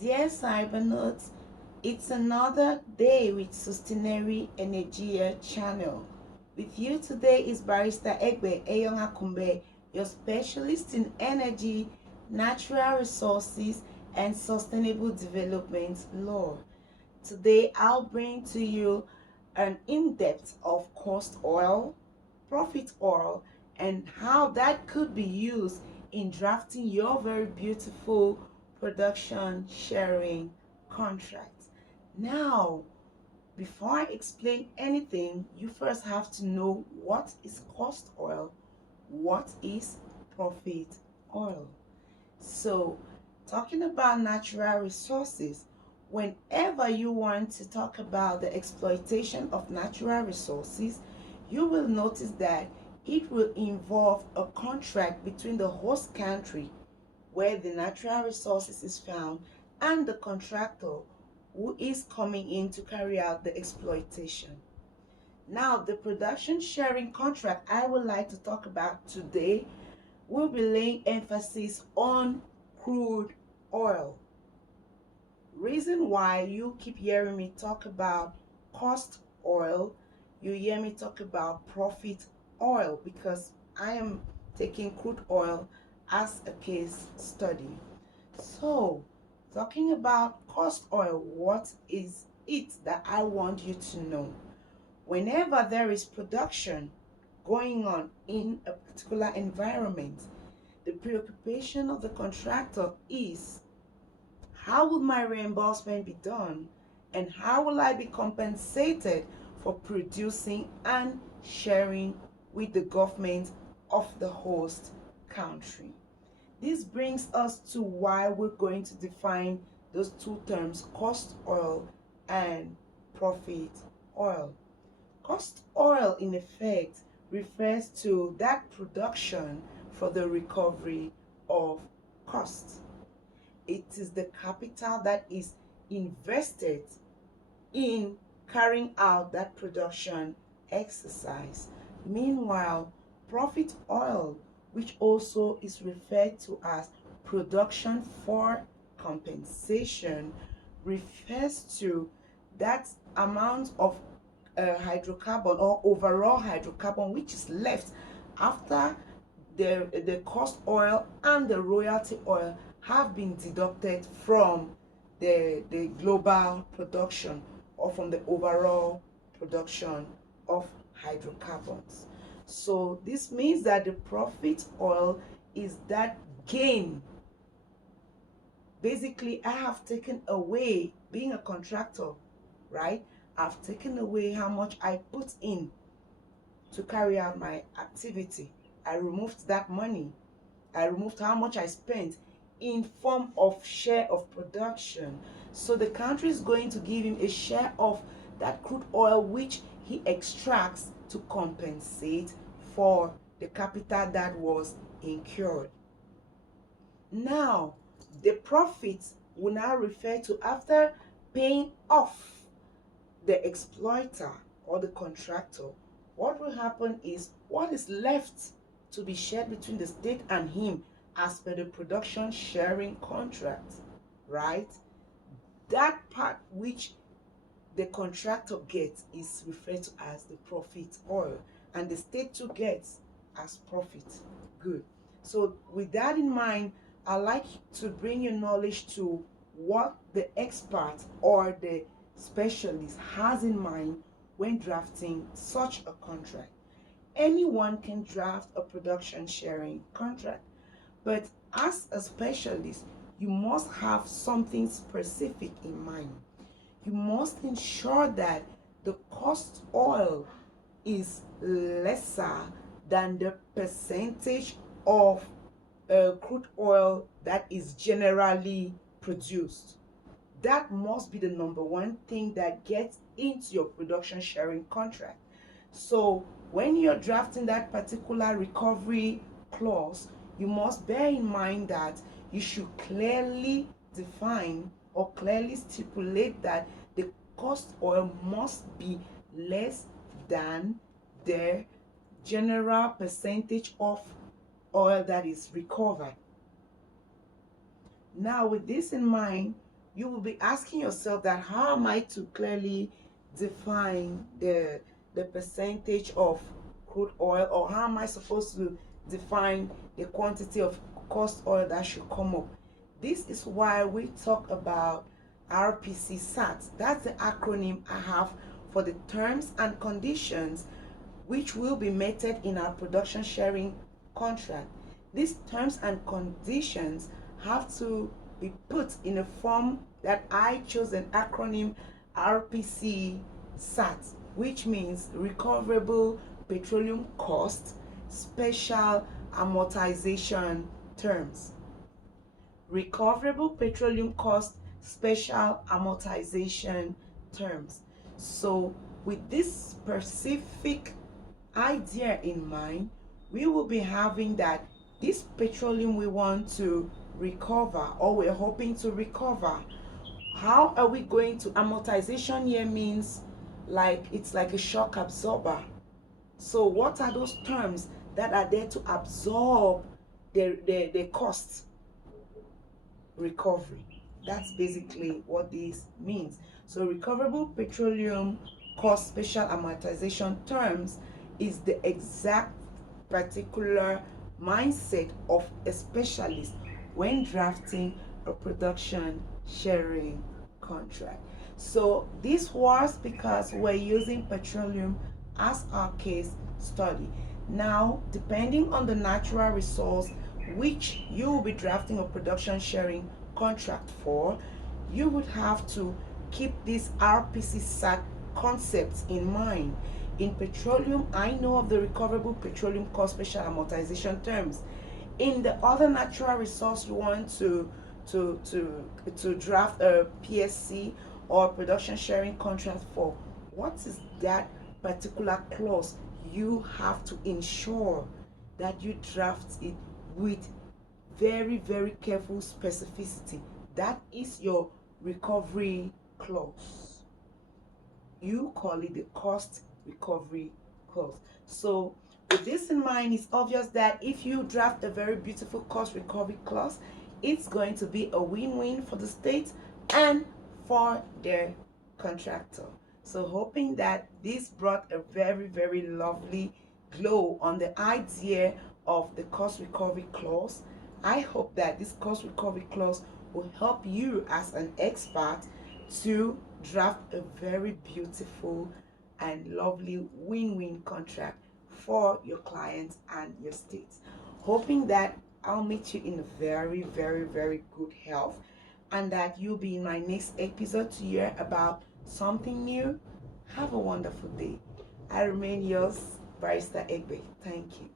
Dear Cybernauts, it's another day with Sustainary Energia channel. With you today is Barrister Egbe Eyongakumbe, your specialist in energy, natural resources, and sustainable development law. Today I'll bring to you an in-depth of cost oil, profit oil, and how that could be used in drafting your very beautiful production sharing contract. Now, before I explain anything, you first have to know what is cost oil, what is profit oil. So, talking about natural resources, whenever you want to talk about the exploitation of natural resources, you will notice that it will involve a contract between the host country where the natural resources is found and the contractor who is coming in to carry out the exploitation. Now, the production sharing contract I would like to talk about today will be laying emphasis on crude oil. Reason why you keep hearing me talk about cost oil, you hear me talk about profit oil, because I am taking crude oil as a case study. So, talking about cost oil, what is it that I want you to know? Whenever there is production going on in a particular environment, the preoccupation of the contractor is, how will my reimbursement be done, and how will I be compensated for producing and sharing with the government of the host country? This brings us to why we're going to define those two terms, cost oil and profit oil. Cost oil, in effect, refers to that production for the recovery of costs. It is the capital that is invested in carrying out that production exercise. Meanwhile, profit oil, which also is referred to as production for compensation, refers to that amount of hydrocarbon or overall hydrocarbon which is left after the cost oil and the royalty oil have been deducted from the global production or from the overall production of hydrocarbons. So this means that the profit oil is that gain. Basically, I have taken away, being a contractor, right? I've taken away how much I put in to carry out my activity. I removed that money. I removed how much I spent in form of share of production. So the country is going to give him a share of that crude oil which he extracts to compensate for the capital that was incurred. Now, the profits will now refer to after paying off the exploiter or the contractor. What will happen is what is left to be shared between the state and him as per the production sharing contract, right? That part which the contractor gets is referred to as the profit oil, and the state too gets as profit. Good. So with that in mind, I like to bring your knowledge to what the expert or the specialist has in mind when drafting such a contract. Anyone can draft a production sharing contract, but as a specialist, you must have something specific in mind. You must ensure that the cost oil is lesser than the percentage of crude oil that is generally produced. That must be the number one thing that gets into your production sharing contract. So when you're drafting that particular recovery clause, you must bear in mind that you should clearly define or clearly stipulate that the cost oil must be less than the general percentage of oil that is recovered. Now, with this in mind, you will be asking yourself that how am I to clearly define the percentage of crude oil, or how am I supposed to define the quantity of cost oil that should come up? This is why we talk about RPC SAT. That's the acronym I have for the terms and conditions which will be met in our production sharing contract. These terms and conditions have to be put in a form that I chose an acronym RPC SAT, which means Recoverable Petroleum Cost Special Amortization Terms. Recoverable Petroleum Cost Special Amortization Terms. So with this specific idea in mind, we will be having that this petroleum we want to recover, or we're hoping to recover, how are we going to? Amortization here means like it's like a shock absorber. So what are those terms that are there to absorb the cost recovery? That's basically what this means. So recoverable petroleum cost special amortization terms is the exact particular mindset of a specialist when drafting a production sharing contract. So this was because we're using petroleum as our case study. Now, depending on the natural resource which you will be drafting a production sharing contract for, you would have to keep these RPC SAT concepts in mind. In petroleum, I know of the recoverable petroleum cost special amortization terms. In the other natural resource you want to draft a PSC or production sharing contract for, what is that particular clause? You have to ensure that you draft it with very, very careful specificity. That is your recovery clause. You call it the cost recovery clause. So with this in mind, it's obvious that if you draft a very beautiful cost recovery clause, it's going to be a win-win for the state and for their contractor. So hoping that this brought a very, very lovely glow on the idea of the cost recovery clause. I hope that this cost recovery clause will help you as an expert to draft a very beautiful and lovely win-win contract for your clients and your states. Hoping that I'll meet you in a very, very, very good health, and that you'll be in my next episode to hear about something new. Have a wonderful day. I remain yours, Barrister Egbe. Thank you.